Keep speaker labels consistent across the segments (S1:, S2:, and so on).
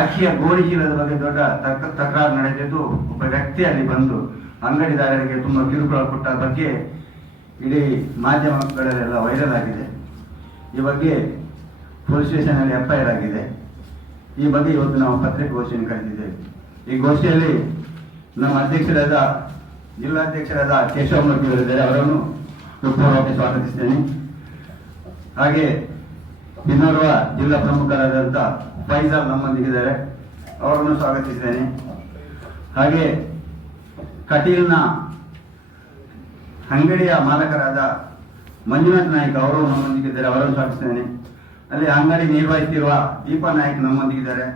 S1: ಅಕ್ಕಿಯ ಗೋರಿಗೀರದ ಚೀಲದ ಬಗ್ಗೆ ದೊಡ್ಡ ತಕ್ಕ ತಕರಾರು ನಡೆದಿದ್ದು ಒಬ್ಬ ವ್ಯಕ್ತಿ ಅಲ್ಲಿ ಬಂದು ಅಂಗಡಿದಾರರಿಗೆ ತುಂಬ ಕಿರುಕುಳ ಕೊಟ್ಟ ಬಗ್ಗೆ ಇಡೀ ಮಾಧ್ಯಮಗಳಲ್ಲೆಲ್ಲ ವೈರಲ್ ಆಗಿದೆ. ಈ ಬಗ್ಗೆ ಪೊಲೀಸ್ ಸ್ಟೇಷನಲ್ಲಿ ಎಫ್ಐಆರ್ ಆಗಿದೆ. ಈ ಬಗ್ಗೆ ಇವತ್ತು ನಾವು ಪತ್ರಿಕಾಗೋಷ್ಠಿಯನ್ನು ಕರೆದಿದ್ದೇವೆ. ಈ ಗೋಷ್ಠಿಯಲ್ಲಿ ನಮ್ಮ ಅಧ್ಯಕ್ಷರಾದ ಜಿಲ್ಲಾಧ್ಯಕ್ಷರಾದ ಕೇಶವಮೂರ್ತಿ ಅವರಿದ್ದಾರೆ. ಅವರನ್ನು ಸ್ವಾಗತಿಸ್ತೇನೆ. ಹಾಗೆ ಇನ್ನೋರ್ವ ಜಿಲ್ಲಾ ಪ್ರಮುಖರಾದಂಥ ಫೈಜಾಲ್ ನಮ್ಮೊಂದಿಗಿದ್ದಾರೆ. ಅವರನ್ನು ಸ್ವಾಗತಿಸಿದ್ದೇನೆ. ಹಾಗೆ ಕಟೀಲ್ನ ಅಂಗಡಿಯ ಮಾಲಕರಾದ ಮಂಜುನಾಥ್ ನಾಯ್ಕ ಅವರು ನಮ್ಮೊಂದಿಗಿದ್ದಾರೆ. ಅವರನ್ನು ಸ್ವಾಗತಿಸ್ತೇನೆ ಅಲ್ಲಿ ಅಂಗಡಿ ನಿರ್ವಹಿಸಿರುವ ದೀಪ ನಾಯ್ಕ ನಮ್ಮೊಂದಿಗಿದ್ದಾರೆ.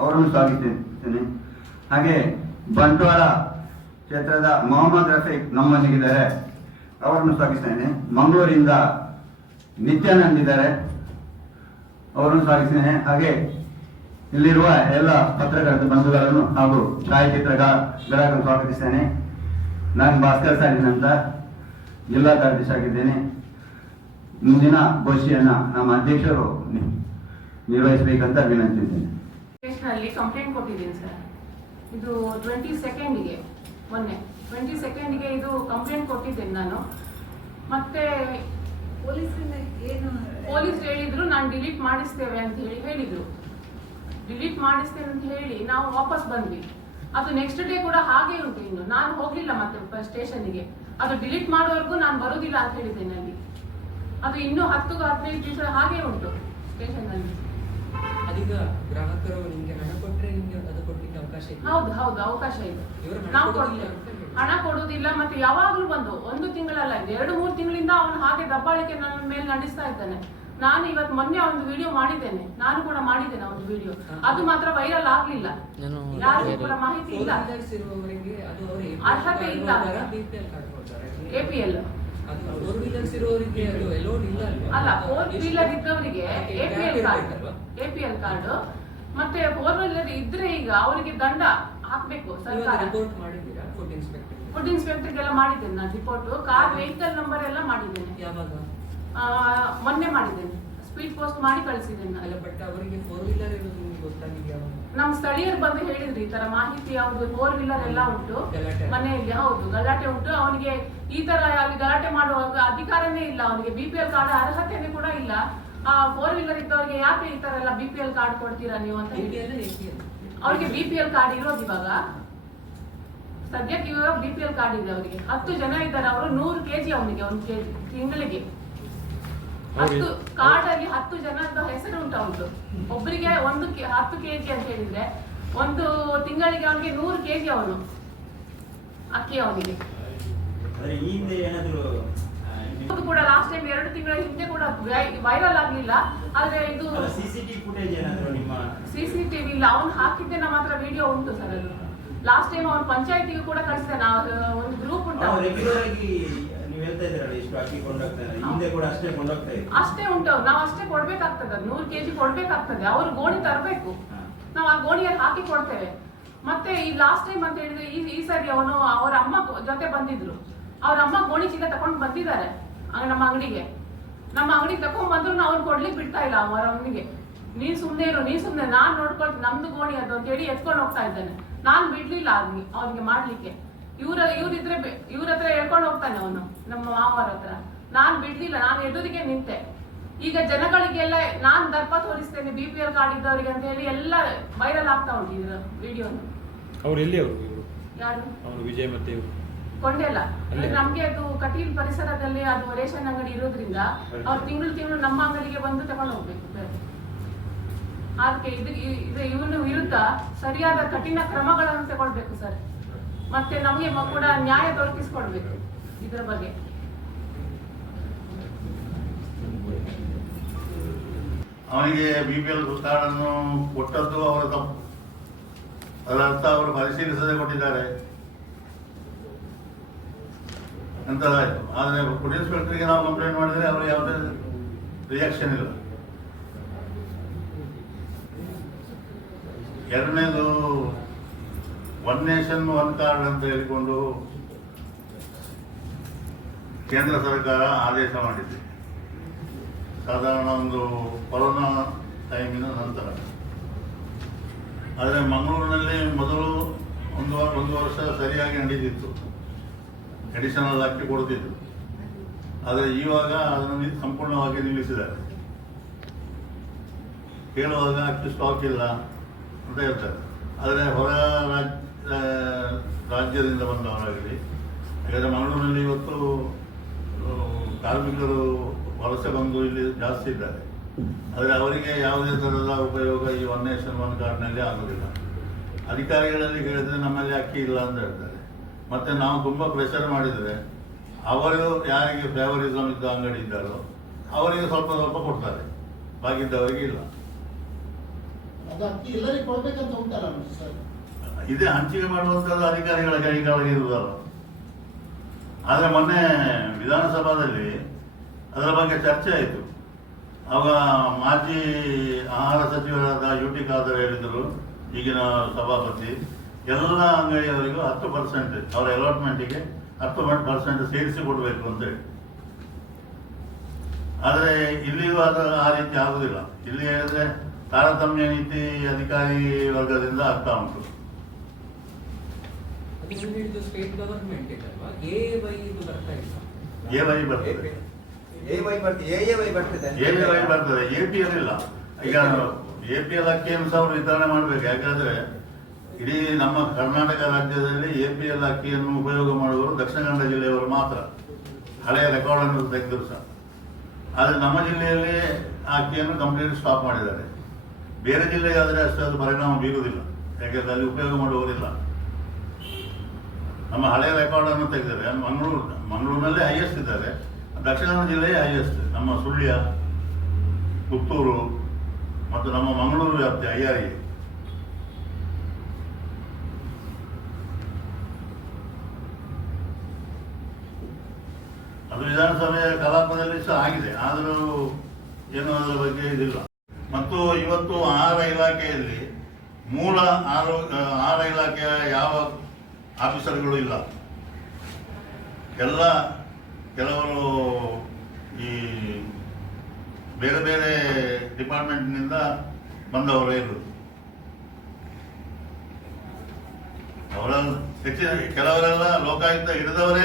S1: ಅವರನ್ನು ಸ್ವಾಗತಿಸ್ತೇನೆ ಹಾಗೆ ಬಂಟ್ವಾಳ ಕ್ಷೇತ್ರದ ಮೊಹಮ್ಮದ್ ರಫೀಕ್ ನಮ್ಮೊಂದಿಗಿದ್ದಾರೆ. ಅವರನ್ನು ಸ್ವಾಗತಿಸ್ತೇನೆ ಮಂಗಳೂರಿಂದ ನಿತ್ಯಾನಂದ್ ಇದ್ದಾರೆ. ಅವರನ್ನು ಸಾಗಿಸಿದ್ದೇನೆ ಹಾಗೆ ಇಲ್ಲಿರುವ ಎಲ್ಲ ಪತ್ರಕರ್ತ ಬಂಧುಗಳನ್ನು ಹಾಗೂ ಛಾಯಾಚಿತ್ರಗಾರರನ್ನು ಸ್ವಾಗತಿಸ್ತೇನೆ ನಾನು ಭಾಸ್ಕರ್ ಸಾಲಿನ್ ಅಂತ ಜಿಲ್ಲಾ ಕಾರ್ಯದರ್ಶಿ ಆಗಿದ್ದೇನೆ. ಮುಂದಿನ ಗೋಷ್ಠಿಯನ್ನ ನಮ್ಮ ಅಧ್ಯಕ್ಷರು ನಿರ್ವಹಿಸಬೇಕಂತ ವಿನಂತಿದ್ದೇನೆ.
S2: ಕಂಪ್ಲೇಂಟ್ ಕೊಟ್ಟಿದ್ದೀನಿ ಸರ್. ಇದು ಟ್ವೆಂಟಿ ಸೆಕೆಂಡಿಗೆ ಮೊನ್ನೆ. ಟ್ವೆಂಟಿ ಸೆಕೆಂಡಿಗೆ ಇದು ಕಂಪ್ಲೇಂಟ್ ಕೊಟ್ಟಿದ್ದೇನೆ ನಾನು. ಮತ್ತೆ
S3: ಪೊಲೀಸರಿಂದ ಏನು
S2: ಪೊಲೀಸ್ ನಾನು ಡಿಲೀಟ್ ಮಾಡಿಸ್ತೇವೆ ಅಂತ ಹೇಳಿ ಹೇಳಿದ್ರು. ಡಿಲೀಟ್ ಮಾಡಿಸ್ತೇನೆ ಅಂತ ಹೇಳಿ ನಾವು ವಾಪಸ್ ಬಂದ್ವಿ. ಅದು ನೆಕ್ಸ್ಟ್ ಡೇ ಕೂಡ ಹಾಗೆ ಉಂಟು ಇನ್ನು. ನಾನು ಹೋಗಿಲ್ಲ ಮತ್ತೆ ಸ್ಟೇಷನ್ಗೆ ಅದು ಡಿಲೀಟ್ ಮಾಡುವವರೆಗೂ ನಾನು ಬರೋದಿಲ್ಲ ಅಂತ ಹೇಳಿದ್ದೇನೆ ಅಲ್ಲಿ. ಅದು ಇನ್ನೂ ಹತ್ತು ಹದಿನೈದು ದಿವಸ ಹಾಗೆ ಉಂಟು ಸ್ಟೇಷನ್ನಲ್ಲಿ
S4: ಅದೀಗ ಗ್ರಾಹಕರು ನಿಮಗೆ ಹಣ ಕೊಟ್ಟರೆ ನಿಮಗೆ ಅದು ಕೊಡ್ಲಿಕ್ಕೆ ಅವಕಾಶ ಇದೆ
S2: ಹೌದು ಹೌದು ಅವಕಾಶ ಇದೆ. ನಾವು
S4: ಕೊಡೋದಿಲ್ಲ
S2: ಕೊಡ್ತೇವೆ. ಹಣ ಕೊಡುವುದಿಲ್ಲ ಮತ್ತೆ ಯಾವಾಗಲೂ ಬಂದು ಒಂದು ತಿಂಗಳಲ್ಲ ಎರಡು ಮೂರು ತಿಂಗಳಿಂದ ಅವನು ಹಾಗೆ ದಬ್ಬಾಳಿಕೆ ನನ್ನ ಮೇಲೆ ನಡೆಸ್ತಾ ಇದ್ದಾನೆ. ನಾನು ಇವತ್ತು ಮೊನ್ನೆ ಒಂದು ವಿಡಿಯೋ ಮಾಡಿದ್ದೇನೆ. ನಾನು ಕೂಡ ಮಾಡಿದ್ದೇನೆ ಒಂದು ವಿಡಿಯೋ ಅದು ಮಾತ್ರ ವೈರಲ್ ಆಗ್ಲಿಲ್ಲ. ಯಾರಿಗೂ ಕೂಡ ಮಾಹಿತಿ ಇಲ್ಲ. ಅರ್ಹತೆ ಇಲ್ಲ.
S4: ಎಪಿಎಲ್
S2: ಅಲ್ಲ ಫೋರ್ ವೀಲರ್ ಇದ್ದವರಿಗೆ
S4: ಅದಕ್ಕೆ
S2: ಎ ಪಿ ಎಲ್ ಕಾರ್ಡ್
S4: ಇರ್ಬೇಕಲ್ವಾ?
S2: ಎ ಪಿ ಎಲ್ ಕಾರ್ಡ್ ಮತ್ತೆ ಫೋರ್ ವೀಲರ್ ಇದ್ರೆ ಈಗ ಅವರಿಗೆ ದಂಡ ಹಾಕ್ಬೇಕು ಸರ್ಕಾರ.
S4: ಫುಡ್ ಇನ್ಸ್ಪೆಕ್ಟರ್
S2: ಇನ್ಸ್ಪೆಕ್ಟರ್ಗೆಲ್ಲ ಮಾಡಿದ್ದೇನೆ ನಾನು ರಿಪೋರ್ಟ್ ಕಾರ್ ವೆಹಿಕಲ್ ನಂಬರ್ ಎಲ್ಲ ಮಾಡಿದ್ದೇನೆ.
S4: ಯಾವಾಗ?
S2: ಮೊನ್ನೆ ಮಾಡಿದ್ದೇನೆ. ಸ್ಪೀಡ್ ಪೋಸ್ಟ್ ಮಾಡಿ ಕಳಿಸಿದ್ದೇನೆ
S4: ಅಲ್ಲ ಬಟ್ ಅವರಿಗೆ ಫೋರ್ ವೀಲರ್ ಇರೋದು ನಿಮ್ಗೆ ಗೊತ್ತಾಗಿದೆಯಾ?
S2: ನಮ್ಮ ಸ್ಥಳೀಯರು ಬಂದು ಹೇಳಿದ್ರಿ ಈ ತರ ಮಾಹಿತಿ ಯಾವುದು ಫೋರ್ ವೀಲರ್ ಎಲ್ಲ ಉಂಟು. ಮನೆಯಲ್ಲಿ ಹೌದು ಗಲಾಟೆ ಉಂಟು. ಅವನಿಗೆ ಈ ತರ ಅಲ್ಲಿ ಗಲಾಟೆ ಮಾಡುವಾಗ ಅಧಿಕಾರನೇ ಇಲ್ಲ ಅವನಿಗೆ. ಬಿ ಪಿ ಎಲ್ ಕಾರ್ಡ್ ಅರ್ಹತೆನೇ ಕೂಡ ಇಲ್ಲ. ಆ ಫೋರ್ ವೀಲರ್ ಇದ್ದವರಿಗೆ ಯಾಕೆ ಈ ತರ ಎಲ್ಲ ಬಿ ಪಿ ಎಲ್ ಕಾರ್ಡ್ ಕೊಡ್ತೀರಾ ನೀವು ಅಂತ ಅವ್ರಿಗೆ ಬಿ ಪಿ ಎಲ್ ಕಾರ್ಡ್ ಇರೋದು ಇವಾಗ. ಸದ್ಯಕ್ಕೆ ಇವಾಗ ಬಿ ಪಿ ಎಲ್ ಕಾರ್ಡ್ ಇದೆ ಅವರಿಗೆ. ಹತ್ತು ಜನ ಇದ್ದಾರೆ ಅವರು ನೂರು ಕೆಜಿ ಅವನಿಗೆ ಒಂದು ಕೆಜಿ ತಿಂಗಳಿಗೆ. ಹತ್ತು ಕಾರ್ಡ್ ಅಲ್ಲಿ ಹತ್ತು ಜನದ ಹೆಸರು ಉಂಟು ಅವನದು ಒಬ್ಬರಿಗೆ ಒಂದು ಹತ್ತು ಕೆಜಿ ಅಂತ ಹೇಳಿದ್ರೆ ಒಂದು ತಿಂಗಳಿಗೆ ಅವನಿಗೆ ನೂರು ಕೆಜಿ ಅವನು ಅಕ್ಕಿ ಅವನಿಗೆ ಇದು ಕೂಡ ಲಾಸ್ಟ್ ಟೈಮ್ ಎರಡು ತಿಂಗಳ ಹಿಂದೆ ಕೂಡ ವೈರಲ್ ಆಗಲಿಲ್ಲ. ಆದ್ರೆ ಇದು
S5: ಸಿಸಿಟಿವಿ
S2: ಇಲ್ಲ. ಅವ್ನು ಹಾಕಿದ್ದೆ ನಮ್ಮ ಹತ್ರ ವಿಡಿಯೋ ಉಂಟು ಸರ್ ಅದು. ಲಾಸ್ಟ್ ಟೈಮ್ ಅವ್ನು ಪಂಚಾಯತಿಗೆ ಕೂಡ ಕಳಿಸಿದೆ ನಾವು ಒಂದು ಗ್ರೂಪ್ ಉಂಟು.
S5: ಅವ್ರು
S2: ಅವ್ನಿಗೆ.
S5: ರೆಗ್ಯುಲರ್ ಹೇಳ್ತಾ ಇದ್ದೀರಲ್ಲ ಇಷ್ಟು ಅಕ್ಕಿ ಕೊಂಡೋಗ್ತಾರೆ ಹಿಂದೆ ಕೂಡ ಅಷ್ಟೇ ಕೊಂಡೋಗ್ತಾ ಇದ್ರು.
S2: ಅಷ್ಟೇ ಉಂಟು. ಅವ್ರು. ನಾವು ಅಷ್ಟೇ ಕೊಡ್ಬೇಕಾಗ್ತದೆ. ಅದು ನೂರು ಕೆಜಿ ಕೊಡ್ಬೇಕಾಗ್ತದೆ. ಅವ್ರು ಗೋಣಿ ತರಬೇಕು. ನಾವು ಆ ಗೋಣಿಯಲ್ಲಿ ಹಾಕಿ ಕೊಡ್ತೇವೆ. ಮತ್ತೆ ಈ ಲಾಸ್ಟ್ ಟೈಮ್ ಅಂತ ಹೇಳಿದ್ರೆ ಈ ಈ ಸರಿ ಅವನು ಅವರ ಅಮ್ಮ ಜೊತೆ ಬಂದಿದ್ರು. ಅವ್ರ ಅಮ್ಮ ಗೋಣಿ ಚೀಲ ತಗೊಂಡು ಬಂದಿದ್ದಾರೆ. ನಮ್ಮ ಅಂಗಡಿಗೆ. ನಮ್ಮ ಅಂಗಡಿಗೆ ತಕೊಂಡ್ ಬಂದ್ರು ಅವ್ನು ಕೊಡ್ಲಿಕ್ಕೆ ಬಿಡ್ತಾ ಇಲ್ಲ ಅವರ ಅವನಿಗೆ ನೀನ್ ಸುಮ್ನೆ ಇರು ನೀನ್ ಸುಮ್ನೆ. ನಾನ್ ನೋಡ್ಕೊಳ್ತೀನಿ. ನಮ್ದು ಗೋಣಿ ಅದು ಅಂತ ಹೇಳಿ ಎತ್ಕೊಂಡು ಹೋಗ್ತಾ ಇದ್ದಾನೆ. ನಾನ್ ಬಿಡ್ಲಿಲ್ಲ ಅವ್ನಿಗೆ ಅವ್ನಿಗೆ ಮಾಡ್ಲಿಕ್ಕೆ. ಇವ್ರ ಇವ್ರಿದ್ರೆ ಇವ್ರ ಹತ್ರ ಹೇಳ್ಕೊಂಡು ಹೋಗ್ತಾನೆ ಅವನು ನಮ್ಮ ಮಾವರ ಹತ್ರ. ನಾನ್ ಬಿಡ್ಲಿಲ್ಲ ನಾನು ಎದುರಿಗೆ ನಿಂತೆ. ಈಗ ಜನಗಳಿಗೆಲ್ಲ ನಾನ್ ದರ್ಪ ತೋರಿಸ್ತೇನೆ ಬಿ ಪಿ ಎಲ್ ಕಾರ್ಡ್ ಇದ್ದವರಿಗೆ ಅಂತ ಹೇಳಿ ಎಲ್ಲ ವೈರಲ್ ಆಗ್ತಾ ಉಂಟು ಇದ್ರ ವಿಡಿಯೋ
S6: ಅವ್ರು ಎಲ್ಲಿ ಅವರು ಇವರು?
S2: ಯಾರು?
S6: ವಿಜಯ್ ಮತ್ತೆ ಇವರು?
S2: ಕೊಂಡೆಲ್ಲ.
S6: ಅಲ್ಲೇ?
S2: ನಮ್ಗೆ ಅದು ಕಟೀಲ್ ಪರಿಸರದಲ್ಲಿ ಅದು ರೇಷನ್ ಅಂಗಡಿ ಇರೋದ್ರಿಂದ ಅವ್ರು ತಿಂಗಳು ತಿಂಗಳು ನಮ್ಮ ಅಂಗಡಿಗೆ ಬಂದು ತಗೊಂಡು ಹೋಗ್ಬೇಕು. ಅದಕ್ಕೆ ಇದು ಇದು ಇವನು ವಿರುದ್ಧ ಸರಿಯಾದ ಕಠಿಣ ಕ್ರಮಗಳನ್ನು ತಗೊಳ್ಬೇಕು ಸರ್. ಮತ್ತೆ ನಮಗೆ ಕೂಡ ನ್ಯಾಯ ದೊರಕಿಸ್ಕೊಡ್ಬೇಕು ಇದರ ಬಗ್ಗೆ.
S7: ಅವನಿಗೆ ಬಿಪಿಎಲ್ ಪಿ ಎಲ್ ಕಾರ್ಡನ್ನು ಕೊಟ್ಟದ್ದು ಅವರ ತಪ್ಪು. ಅದರ ಅರ್ಥ ಅವರು ಪರಿಶೀಲಿಸದೆ ಕೊಟ್ಟಿದ್ದಾರೆ. ಅಂತದಾಯ್ತು ಆದರೆ ಫುಡ್ ಇನ್ಸ್ಪೆಕ್ಟರ್ಗೆ ನಾವು ಕಂಪ್ಲೇಂಟ್ ಮಾಡಿದರೆ ಅವರು ಯಾವುದೇ ರಿಯಾಕ್ಷನ್ ಇಲ್ಲ. ಎರಡನೇದು ಒನ್ ನೇಷನ್ ಒನ್ ಕಾರ್ಡ್ ಅಂತ ಹೇಳಿಕೊಂಡು ಕೇಂದ್ರ ಸರ್ಕಾರ ಆದೇಶ ಮಾಡಿದೆ. ಸಾಧಾರಣ ಒಂದು ಕೊರೋನಾ ಟೈಮಿನ ನಂತರ. ಆದರೆ ಮಂಗಳೂರಿನಲ್ಲಿ ಮೊದಲು ಒಂದು ಒಂದು ವರ್ಷ ಸರಿಯಾಗಿ ನಡೀತಿತ್ತು. ಅಡಿಷನಲ್ ಅಕ್ಕಿ ಕೊಡ್ತಿದ್ರು. ಆದರೆ ಇವಾಗ ಅದನ್ನು ಸಂಪೂರ್ಣವಾಗಿ ನಿಲ್ಲಿಸಿದ್ದಾರೆ. ಕೇಳುವಾಗ ಅಕ್ಕಿ ಸ್ಟಾಕ್ ಇಲ್ಲ ಅಂತ ಹೇಳ್ತಾರೆ. ಆದರೆ ಹೊರ ರಾಜ್ ಆ, ರಾಜ್ಯದಿಂದ ಬಂದವರಾಗಲಿ. ಯಾಕಂದರೆ ಮಂಗಳೂರಿನಲ್ಲಿ ಇವತ್ತು ಕಾರ್ಮಿಕರು ವಲಸೆ ಬಂದು ಇಲ್ಲಿ ಜಾಸ್ತಿ ಇದ್ದಾರೆ. ಆದರೆ ಅವರಿಗೆ ಯಾವುದೇ ಥರದ ಉಪಯೋಗ ಈ ಒನ್ ನೇಷನ್ ಒನ್ ಕಾರ್ಡ್ನಲ್ಲಿ ಆಗೋದಿಲ್ಲ. ಅಧಿಕಾರಿಗಳಲ್ಲಿ ಹೇಳಿದರೆ ನಮ್ಮಲ್ಲಿ ಅಕ್ಕಿ ಇಲ್ಲ ಅಂತ ಹೇಳ್ತಾರೆ. ಮತ್ತೆ ನಾವು ತುಂಬ ಪ್ರೆಷರ್ ಮಾಡಿದರೆ, ಅವರು ಯಾರಿಗೆ ಫೇವರಿಸಮ್ ಇದ್ದ ಅಂಗಡಿ ಇದ್ದಾರೋ, ಅವರಿಗೆ ಸ್ವಲ್ಪ ಸ್ವಲ್ಪ ಕೊಡ್ತಾರೆ. ಬಾಕಿದ್ದವರಿಗೆ ಇಲ್ಲ. ಇದೇ ಹಂಚಿಕೆ ಮಾಡುವಂಥದ್ದು ಅಧಿಕಾರಿಗಳ ಕೈಗಳಿಗೆ ಇರುವುದಲ್ಲ. ಆದರೆ ಮೊನ್ನೆ ವಿಧಾನಸಭಾದಲ್ಲಿ ಅದರ ಬಗ್ಗೆ ಚರ್ಚೆ ಆಯಿತು. ಆಗ ಮಾಜಿ ಆಹಾರ ಸಚಿವರಾದ ಯು ಟಿ ಖಾದರ್ ಹೇಳಿದರು ಈಗಿನ ಸಭಾಪತಿ, ಎಲ್ಲ ಅಂಗಡಿಯವರಿಗೂ ಹತ್ತು ಪರ್ಸೆಂಟ್ ಅವರ ಅಲಾಟ್ಮೆಂಟಿಗೆ ಹತ್ತು ಪರ್ಸೆಂಟ್ ಸೇರಿಸಿ ಕೊಡಬೇಕು ಅಂತ ಹೇಳಿ ಆದರೆ ಇಲ್ಲಿಯೂ ಅದು ಆ ರೀತಿ ಆಗುದಿಲ್ಲ. ಇಲ್ಲಿ ಹೇಳಿದ್ರೆ ತಾರತಮ್ಯ ನೀತಿ ಅಧಿಕಾರಿ ವರ್ಗದಿಂದ ಆಗ್ತಾ ಉಂಟು.
S4: ನೀವು ಹೇಳಿದ್ದು ಸ್ಟೇಟ್ ಗವರ್ಮೆಂಟ್ ಎ ವೈ ಇದು ಬರ್ತಾ ಇಲ್ಲ.
S7: ಎ ವೈ ಬರ್ತದೆ.
S5: ಎ ವೈ ಬರ್ತದೆ. ಎ ಎ ವೈ ಬರ್ತದೆ
S7: ಎ ವೈ ಬರ್ತದೆ. ಎ ಪಿ ಎಲ್ ಇಲ್ಲ. ಈಗ ಎ ಪಿ ಎಲ್ ಅಕ್ಕಿಯನ್ನು ಸಹ ಅವರು ವಿತರಣೆ ಮಾಡಬೇಕು. ಯಾಕಂದ್ರೆ ಇಡೀ ನಮ್ಮ ಕರ್ನಾಟಕ ರಾಜ್ಯದಲ್ಲಿ ಎ ಪಿ ಎಲ್ ಅಕ್ಕಿಯನ್ನು ಉಪಯೋಗ ಮಾಡುವವರು ದಕ್ಷಿಣ ಕನ್ನಡ ಜಿಲ್ಲೆಯವರು ಮಾತ್ರ. ಹಳೆಯ ರೆಕಾರ್ಡ್ ಅನ್ನು ತೆಗೆದರು ಸಹ. ಆದರೆ ನಮ್ಮ ಜಿಲ್ಲೆಯಲ್ಲಿ ಆ ಅಕ್ಕಿಯನ್ನು ಕಂಪ್ಲೀಟ್ ಸ್ಟಾಪ್ ಮಾಡಿದ್ದಾರೆ. ಬೇರೆ ಜಿಲ್ಲೆಗಾದರೆ ಅಷ್ಟು ಅದು ಪರಿಣಾಮ ಬೀರುವುದಿಲ್ಲ. ಯಾಕೆಂದರೆ ಅಲ್ಲಿ ಉಪಯೋಗ ಮಾಡುವವರಿಲ್ಲ. ನಮ್ಮ ಹಳೆಯ ರೆಕಾರ್ಡ್ ಅನ್ನು ತೆಗೆದರೆ ಮಂಗಳೂರು, ಮಂಗಳೂರಿನಲ್ಲೇ ಹೈಯೆಸ್ಟ್ ಇದ್ದಾರೆ. ದಕ್ಷಿಣ ಕನ್ನಡ ಜಿಲ್ಲೆಯೇ ಹೈಯೆಸ್ಟ್ ನಮ್ಮ ಸುಳ್ಯ, ಪುತ್ತೂರು ಮತ್ತು ನಮ್ಮ ಮಂಗಳೂರು ವ್ಯಾಪ್ತಿ ಅಯ್ಯಾರಿ ಅದು ವಿಧಾನಸಭೆಯ ಕಲಾಪದಲ್ಲಿ ಸಹ ಆಗಿದೆ. ಆದರೂ ಏನು ಅದರ ಬಗ್ಗೆ ಇದಿಲ್ಲ. ಮತ್ತು ಇವತ್ತು ಆಹಾರ ಇಲಾಖೆಯಲ್ಲಿ ಮೂಲ ಆರೋಗ್ಯ ಆಹಾರ ಇಲಾಖೆಯ ಯಾವ ಆಫೀಸರ್ಗಳು ಇಲ್ಲ. ಎಲ್ಲ ಕೆಲವರು ಈ ಬೇರೆ ಬೇರೆ ಡಿಪಾರ್ಟ್ಮೆಂಟ್ನಿಂದ ಬಂದವರೇ ಇರು ಅವರ ಹೆಚ್ಚಿನ ಕೆಲವರೆಲ್ಲ ಲೋಕಾಯುಕ್ತ ಹಿಡಿದವರೇ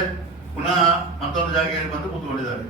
S7: ಪುನಃ ಮತ್ತೊಂದು ಜಾಗೆಯಲ್ಲಿ ಬಂದು ಕೂತ್ಕೊಂಡಿದ್ದಾರೆ.